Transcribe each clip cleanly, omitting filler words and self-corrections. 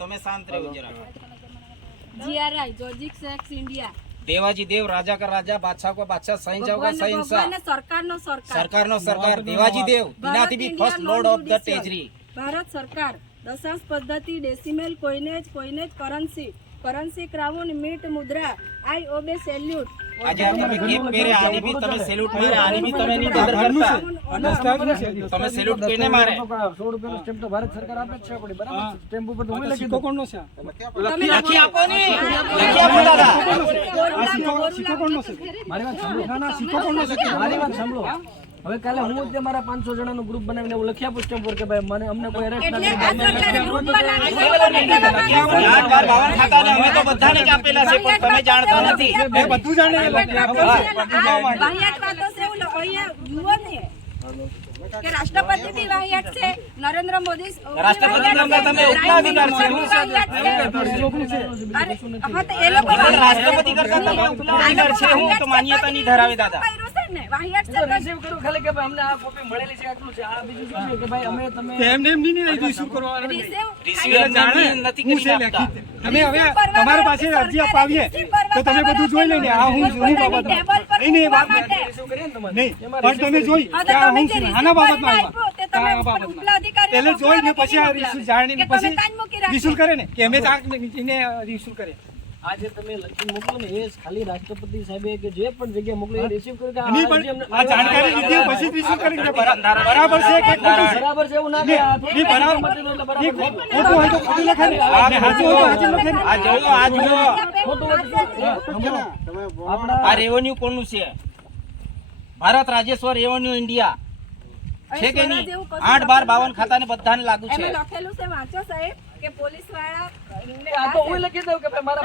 તમે શાંત રહો જરા। GRI जोजिक सेक्स इंडिया देवाजी देव राजा का राजा बादशाह को बादशाह शहंशाह का शहंशाह सरकार नो सरकार देवाजी देव दिनाथिबी first lord of the treasury Bharat सरकार दशांश पद्धति डेसिमल कोइनेज करन्सी क्राउन मीट मुद्रा आई ओबे सैल्यूट आज તમે કેપ પહેરે આની બી તમે સેલ્યુટ મારે આની બી તમે ની કદર કરતા તમે સેલ્યુટ કઈને મારે 100 રૂપિયાનો સ્ટેમ્પ તો ભારત સરકાર આપે છે આપણી બરાબર સ્ટેમ્પ ઉપર તો હું લખી દો કોણનો છે લખી આપો ની લખી આપો દાદા આ સિક્કો કોણનો છે મારી વાત સાંભળો ના સિક્કો કોણનો છે મારી વાત સાંભળો હવે કાલે હું તે મારા 500 જણાનું ગ્રુપ બનાવીને હું લખી આપું સ્ટેમ્પ પર કે ભાઈ મને અમને કોઈ અરેસ્ટ નથી ग्रुप बनावी બાર બાવન ખાતા ને અમે તો બધાને જ આપેલા છે પણ તમે જાણતા નથી એ બધું જાણે वाहियात बातों से वो युवा ने કે રાષ્ટ્રપતિ બી વાહિયાત છે નરેન્દ્ર મોદી રાષ્ટ્રપતિ નામના તમે ઉપલા અધિકાર છે અરે હા તો એ લોકો રાષ્ટ્રપતિ કરતા તમે ઉપલા અધિકાર છે હું તો માન્યતા નહીં ધરાવે દાદા વાહિયાત છે રિસીવ કરું ખાલી કે ભાઈ અમને આ કોપી મળેલી છે આટલું છે આ બીજું શું છે કે ભાઈ અમે તમે એમ નહીં લઈ રિસીવ કરવાનો રિસીવ જાણે નથી કરી આપતા તમે હવે તમારી પાસે અરજી અપાવીએ તો તમે બધું જોઈ લઈને આ હું બાબત નહીં વાત રિસીવ કરીએ ને તમારે નહીં પણ તમે જોઈ કે આ હું આના બાબતમાં આવ્યા એટલે જોઈને પછી આ રિસીવ જાણીને પછી રિસીવ કરે ને કે અમે એને રિસીવ કરે આજે તમે લખી મોકલો ને એ ખાલી રાષ્ટ્રપતિ સાહેબે કે જે પણ જગ્યાએ મોકલો એ રિસીવ કરે કે આ જાણકારી લીધી પછી રિસીવ કરી કે બરાબર છે કે બરાબર છે એવું ના કે નહીં બરાબર એટલે બરાબર ખોટું હોય તો ખોટું લખે ને અને સાચું હોય તો સાચું લખે ને આ જો ખોટું આ રેવન્યુ કોનું છે ભારત રાજ્યસ્વ રેવન્યુ ઇન્ડિયા છે કે નહીં 8-12-52 ખાતાને બધાને લાગુ છે એમાં લખેલું છે વાંચો સાહેબ કે પોલીસ વાળા આ તો હું લખી દઉં કે ભાઈ મારા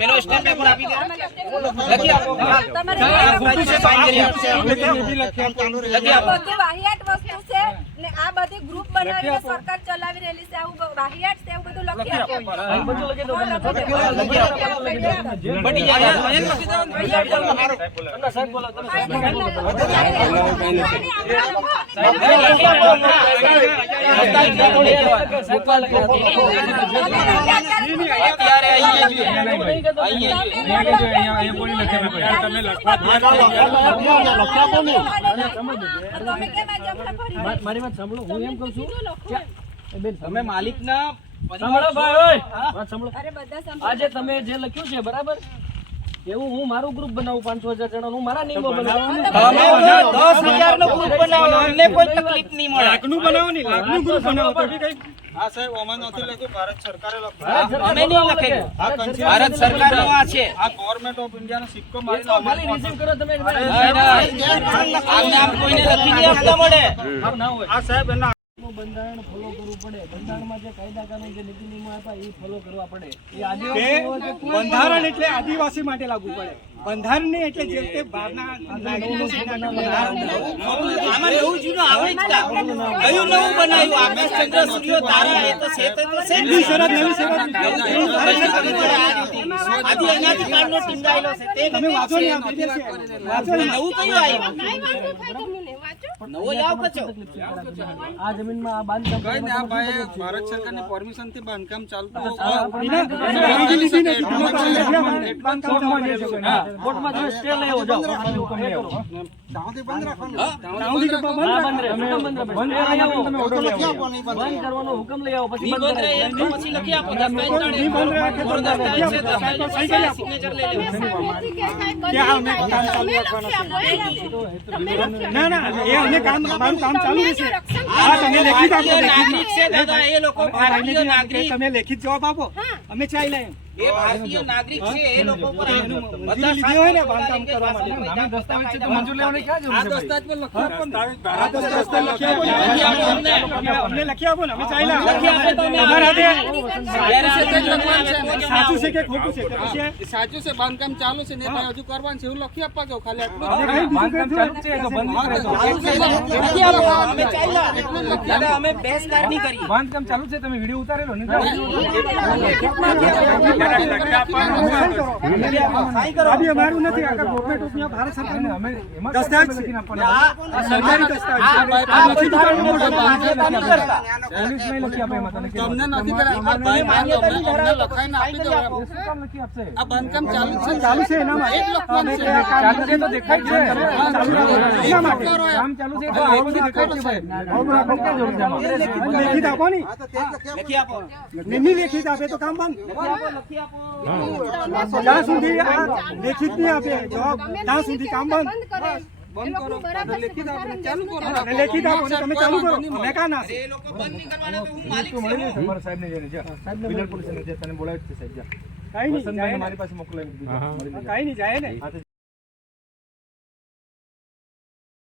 પેલો સ્ટેમ્પ પેપર આપી દે લખી આપો લખી આપો વાહિયાત વસ્તુ છે ને આ બધી ગ્રુપ બનાવીને સરકાર ચલાવી રહેલી છે આવું વાહિયાત છે એવું બધું લખી આપો બધું લખી દઉં બટી જાય સાહેબ બોલો તમે મારી વાત સાંભળો હું એમ કહું છું તમે માલિક ના સાંભળો ભાઈ વાત સાંભળો આજે તમે જે લખ્યું છે બરાબર એવું હું મારું ગ્રુપ બનાવું 5,000 જણાનું હું મારા નિયમો બનાવું 10,000 નો ગ્રુપ બનાવો અમને કોઈ તકલીફ નહીં મળે લાખનું બનાવો નહીં લાખનું ગ્રુપ બનાવો તો બી કઈ આ સાહેબ ઓમાં નથી લખ્યું ભારત સરકારે લખ્યું અમે નહીં લખેલું ભારત સરકારનો આ છે આ ગવર્નમેન્ટ ઓફ ઇન્ડિયા નો સિક્કો મારીને ખાલી રિસીવ કરો તમે આમ કોઈને લખી નહીં આપતા મળે ના હોય આ સાહેબ એના બંધારણ ફોલો કરવું પડે બંધારણમાં જે કાયદા કાનૂન જે નીતિ નિયમો આપ્યા એ ફોલો કરવા પડે એ આદિવાસી બંધારણ એટલે આદિવાસી માટે લાગુ પડે બંધારણ નહીં એટલે જે તે બહારના આમાં નવું જૂનું આવે જ કા કયું નવું બનાવ્યું આકાશ ચંદ્ર સૂર્ય તારા એ તો છે તો છે નવી શરત આદિ એનાથી કાળનો ટીંગાયેલો છે તે તમે વાંચો ને આમ વાંચો ને નવું કયું આવ્યું નવો આવ કચો આ જમીનમાં આ બાંધકામ કઈ ને આ ભાઈ ભારત સરકારની પરમિશન થી બાંધકામ ચાલતું કોર્ટમાં તમે સ્ટે લઈ આવો જાઓ હુકમ લઈ આવો દાઉદી બંધ રાખવાનું દાઉદી બંધ કરવાનો હુકમ લઈ આવો પછી બંધ કરે પછી લખી આપો દસ્તાવેજ સિગ્નેચર લઈ ના ના એ અમે કામ અમારું કામ ચાલુ રહેશે હા તમે લેખિત આપો નાગરિક છે દાદા એ લોકો ભારતીય નાગરિક તમે લેખિત જવાબ આપો અમે ચાઈ લઈએ એ ભારતીય નાગરિક છે એ લોકો પર મંજૂરી લીધી હોય ને બાંધકામ કરવા માટે દસ્તાવેજ છે તો મંજૂર લેવાની ક્યાં જરૂર છે દસ્તાવેજ પર લખ્યું પણ આ દસ્તાવેજ લખી આપો અમને લખી આપો ને અમે ચાઈ લઈએ લખી આપો તો અમે અમારા હાથે સાચું સાચું છે કે ખોટું છે પછી સાચું છે બાંધકામ ચાલુ છે ને ભાઈ હજુ કરવાનું છે એવું લખી આપવા જો ખાલી આટલું બાંધકામ ચાલુ છે તો બંધ લખી આપો અમે ચાલ્યા દાદા અમે બેસકાર નહીં કરી બાંધકામ ચાલુ છે તમે વિડિયો ઉતારેલો ને સાઈન કરો. આ બી અમારું નથી, આખા ગવર્નમેન્ટ ઓફ ઇન્ડિયા ભારત સરકારનું દસ્તાવેજ છે. આ સરકારી દસ્તાવેજ છે. તમને નથી કર્યા. આ ભાઈ માન્યતા અમને લખાઈને આપી દો. આ બાંધકામ ચાલુ છે. ચાલુ છે એના માટે. એક લખવાનું છે. ચાલુ છે તો દેખાય છે. એના માટે. કામ ચાલુ છે. લેખિત આપો ને. લખી આપો. નહીં લેખિત આપે તો કામ બંધ. લખી આપો. જ્યાં સુધી આ લેખિત નહીં આપે જવાબ ત્યાં સુધી કામ બંધ. લેખિત આપો. ચાલુ કરો. અને લેખિત આપો ને તમે ચાલુ કરો. અમે કાં ના એ લોકો બંધ નહીં કરવાના તો હું માલિક છું. કઈ નહીં જાય ને. કઈ નહીં જાય ને.